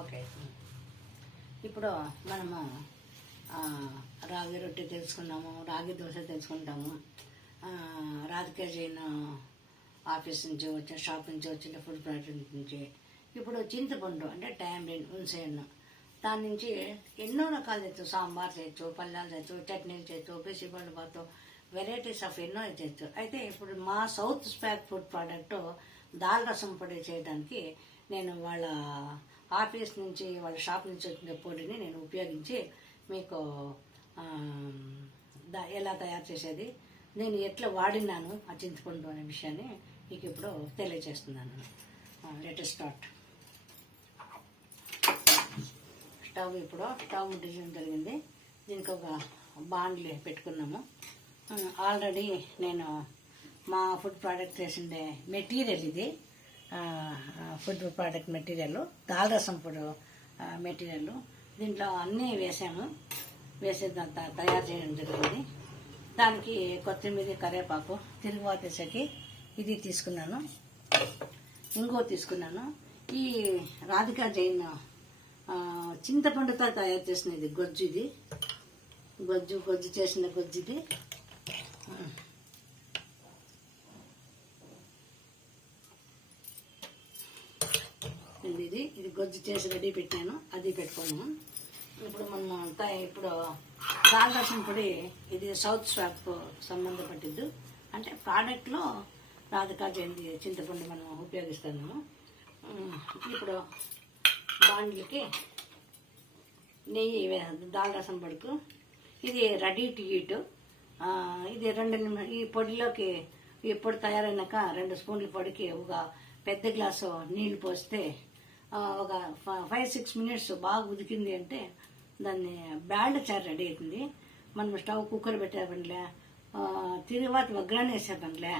Okay. ఇప్పుడు మనము రాగి రొట్టె తెలుసుకున్నాము, రాగి దోశ తెలుసుకుంటాము, రాధికా జైన్ ఆఫీస్ నుంచి వచ్చే షాప్ నుంచి వచ్చిన ఫుడ్ ప్రోడక్ట్ నుంచి. ఇప్పుడు చింతపండు అంటే టామరిన్, హున్సెన్, దాని నుంచి ఎన్నో రకాలు చేయొచ్చు. సాంబార్ చేయొచ్చు, పల్లాలు చేయొచ్చు, చట్నీలు చేయొచ్చు, పిసిపండు బాతో, వెరైటీస్ ఆఫ్ ఎన్నో చేయొచ్చు. అయితే ఇప్పుడు మా సౌత్ స్పాక్ ఫుడ్ ప్రోడక్ట్ దాల్ రసం పొడి చేయడానికి నేను వాళ్ళ ఆఫీస్ నుంచి, వాళ్ళ షాప్ నుంచి వచ్చిన పొడిని నేను ఉపయోగించి మీకు ఎలా తయారు చేసేది, నేను ఎట్లా వాడినాను ఆ చింతపండు అనే విషయాన్ని మీకు ఇప్పుడు తెలియజేస్తున్నాను. Let start. స్టవ్ ముట్టించడం జరిగింది. దీనికి ఒక బాండ్లీ పెట్టుకున్నాము. ఆల్రెడీ నేను మా ఫుడ్ ప్రోడక్ట్ చేసిండే మెటీరియల్ ఇది, ఫుడ్ ప్రోడక్ట్ మెటీరియల్, దాల్ రసం పొడి మెటీరియల్. దీంట్లో అన్నీ వేసాము. వేసి తయారు చేయడం జరిగింది. దానికి కొత్తిమీర, కరివేపాకు, తిరుగుబాతేసరికి ఇది తీసుకున్నాను, ఇంకో తీసుకున్నాను. ఈ రాధికా జైన్ చింతపండుతో తయారు చేసిన ఇది గొజ్జు, ఇది గొజ్జు చేసిన గొజ్జు ఇది. ఇది గొజ్జు చేసి రెడీ పెట్టాను, అది పెట్టుకున్నాము. ఇప్పుడు మనం ఇప్పుడు దాల్ రసం పొడి, ఇది సౌత్ స్వాప్ సంబంధపట్టిద్దు. అంటే ప్రోడక్ట్లో రాధికా జైన్ చింతపండు మనం ఉపయోగిస్తున్నాము. ఇప్పుడు బాండ్లకి నెయ్యి, దాల్ రసం పొడుకు ఇది రెడీ టు ఈట్. ఇది ఈ పొడిలోకి, ఈ పొడి తయారైనాక 2 స్పూన్ల పొడికి ఒక పెద్ద గ్లాసు నీళ్లు పోస్తే ఒక 5-6 మినిట్స్ బాగా ఉదికింది అంటే దాన్ని బ్యాల్డ్ చారు రెడీ అవుతుంది. మనం స్టవ్ కుక్కర్ పెట్టే పనిలే, తిరువాత వగ్రాన్ని వేసే పనిలే,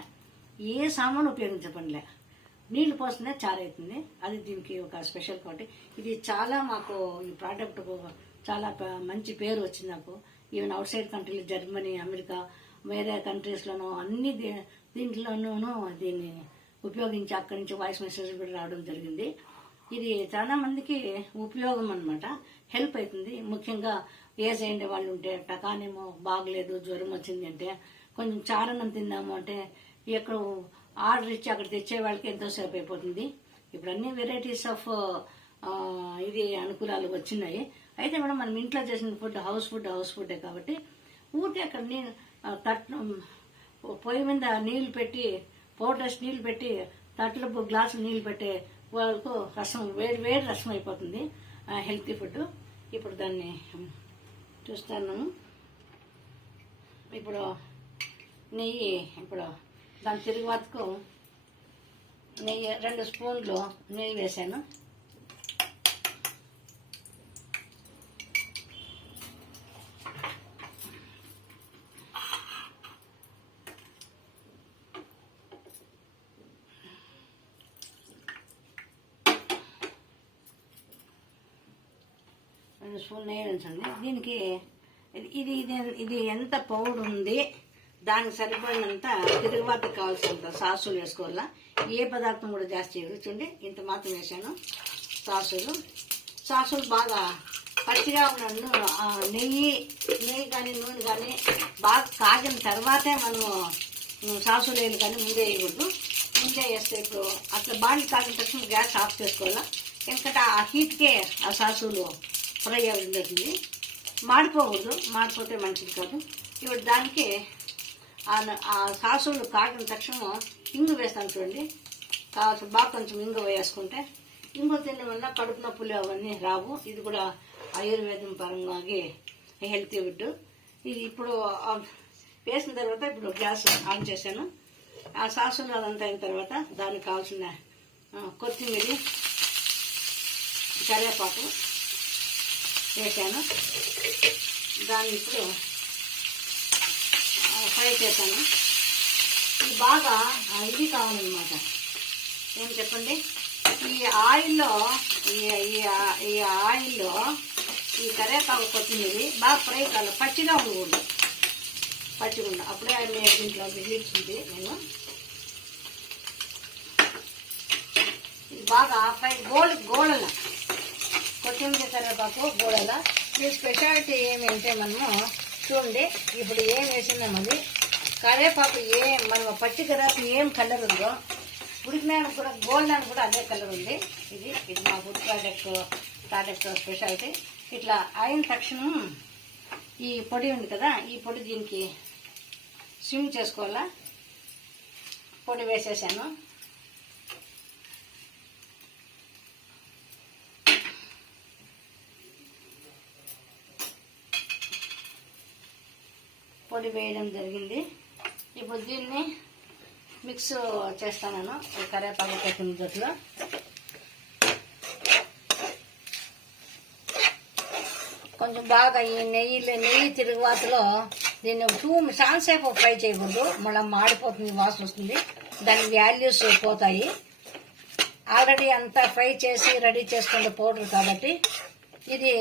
ఏ సామాను ఉపయోగించే పనిలే, నీళ్లు పోస్తేనే చారు అవుతుంది. అది దీనికి ఒక స్పెషల్ క్వాలిటీ. ఇది చాలా మాకు ఈ ప్రోడక్ట్ చాలా మంచి పేరు వచ్చింది నాకు. ఈవెన్ అవుట్ సైడ్ కంట్రీలు, జర్మనీ, అమెరికా, వేరే కంట్రీస్లోనూ అన్ని దీంట్లోనూ దీన్ని ఉపయోగించి అక్కడి నుంచి వాయిస్ మెసేజ్ కూడా రావడం జరిగింది. ఇది చాలా మందికి ఉపయోగం అన్నమాట, హెల్ప్ అవుతుంది. ముఖ్యంగా ఏజ్ అయ్యే వాళ్ళు ఉంటే, టకానేమో బాగలేదు, జ్వరం వచ్చింది అంటే, కొంచెం చారన్నం తిందాము అంటే ఎక్కడ ఆర్డర్ ఇచ్చి అక్కడ తెచ్చే వాళ్ళకి ఎంతోసేపు అయిపోతుంది. ఇప్పుడు అన్ని వెరైటీస్ ఆఫ్ ఇది అనుకూలాలు వచ్చినాయి. అయితే కూడా మనం ఇంట్లో చేసిన ఫుడ్ హౌస్ ఫుడ్డే కాబట్టి ఊరికే అక్కడ పొయ్యి మీద నీళ్లు పెట్టి, పౌడర్స్ నీళ్లు పెట్టి, తట్లో గ్లాసులు నీళ్లు పెట్టే వాళ్ళకు రసం, వేడి రసం అయిపోతుంది, హెల్తీ ఫుడ్. ఇప్పుడు దాన్ని చూస్తాను. ఇప్పుడు నెయ్యి, ఇప్పుడు దాని తిరుగుబాతుకు నెయ్యి 2 స్పూన్లు నెయ్యి వేసాను. స్పూన్ నెయ్యి ఉంచండి. దీనికి ఇది ఎంత పౌడర్ ఉంది, దానికి సరిపడినంత తిరుగుబాటుకు కావాల్సినంత సాసులు వేసుకోవాలా. ఏ పదార్థం కూడా జాస్తి చేయదు. చూడండి, ఇంత మాత్రం వేసాను సాసులు బాగా పచ్చిగా ఉన్న నెయ్యి కానీ నూనె కానీ బాగా కాగిన తర్వాతే మనము సాసులు వేయాలి, కానీ ముందే వేయకూడదు. ముందే వేస్తే ఇప్పుడు అట్లా బాండి కాగిన తక్షణ గ్యాస్ ఆఫ్ చేసుకోవాలా. ఎందుకంటే ఆ హీట్కే ఆ సాసులు ఫ్రై అవుతుంది, మాడిపోకూడదు, మాడిపోతే మంచిది కాదు. ఇప్పుడు దానికి ఆ సాసులు కాగిన తక్షణం ఇంగు వేస్తాను. చూడండి, కావాల్సిన బాగా కొంచెం ఇంగు వేసుకుంటే, ఇంగు తినడం వల్ల కడుపు నొప్పులు అవన్నీ రావు. ఇది కూడా ఆయుర్వేదం పరంగా హెల్తీ ఫుడ్. ఇది ఇప్పుడు వేసిన తర్వాత ఇప్పుడు గ్యాస్ ఆన్ చేశాను. ఆ సాసులు అదంతా అయిన తర్వాత దానికి కావాల్సిన కొత్తిమీర, కరివేపాకు వేసాను. దాన్ని ఇప్పుడు ఫ్రై చేశాను. ఇది బాగా ఇది కావాలన్నమాట. ఏం చెప్పండి, ఈ ఆయిల్లో ఈ కరివేపాకు, కొత్తిమీర బాగా ఫ్రై కావాలి, పచ్చిగా ఉండకూడదు. పచ్చిగుండ అప్పుడే దీంట్లో మిగిలించింది. నేను ఇది బాగా ఫ్రై గోళల కొత్తిమీర కరివేపాకు గోడల. ఈ స్పెషాలిటీ ఏమంటే మనము చూడండి, ఇప్పుడు ఏం వేసినాం అది కరివేపాకు మనం పచ్చి కరివేపాకు ఏం కలర్ ఉందో ఉడికినానికి కూడా గోల్నానికి కూడా అదే కలర్ ఉంది. ఇది మా ఫుడ్ ప్రోడక్ట్ స్పెషాలిటీ. ఇట్లా అయిన తక్షణం ఈ పొడి ఉంది కదా, ఈ పొడి దీనికి స్విమ్ చేసుకోవాలా. పొడి వేసేసాను. పొడి వేయడం జరిగింది. ఇప్పుడు దీన్ని మిక్స్ చేస్తాను కరివేపాకు కొత్తిమీర జొట్లో. కొంచెం బాగా ఈ నెయ్యి తిరుగుబాటులో దీన్ని చాలాసేపు ఫ్రై చేయకూడదు, మళ్ళీ మాడిపోతుంది, వాసన వస్తుంది, దాని వాల్యూస్ పోతాయి. ఆల్రెడీ అంతా ఫ్రై చేసి రెడీ చేసుకునే పౌడర్ కాబట్టి ఇది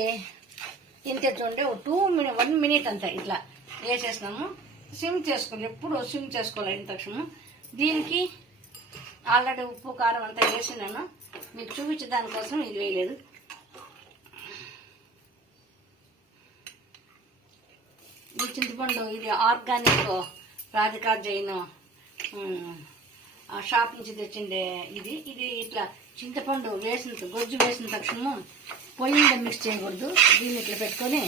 ఇంతే. చూడండి, 1 మినిట్ అంతా ఇట్లా వేసేసినాము. సిమ్ చేసుకోవాలి, ఎప్పుడు సిమ్ చేసుకోవాలి అయిన తక్షణం. దీనికి ఆల్రెడీ ఉప్పు కారం అంతా వేసినాను, మీకు చూపించే దానికోసం ఇది వేయలేదు. ఈ చింతపండు ఇది ఆర్గానిక్ రాధికా జైన్ షాప్ నుంచి తెచ్చిండే. ఇది ఇట్లా చింతపండు గొజ్జు వేసిన తక్షణము పొయ్యి మీద మిక్స్ చేయకూడదు. దీన్ని ఇట్లా పెట్టుకొని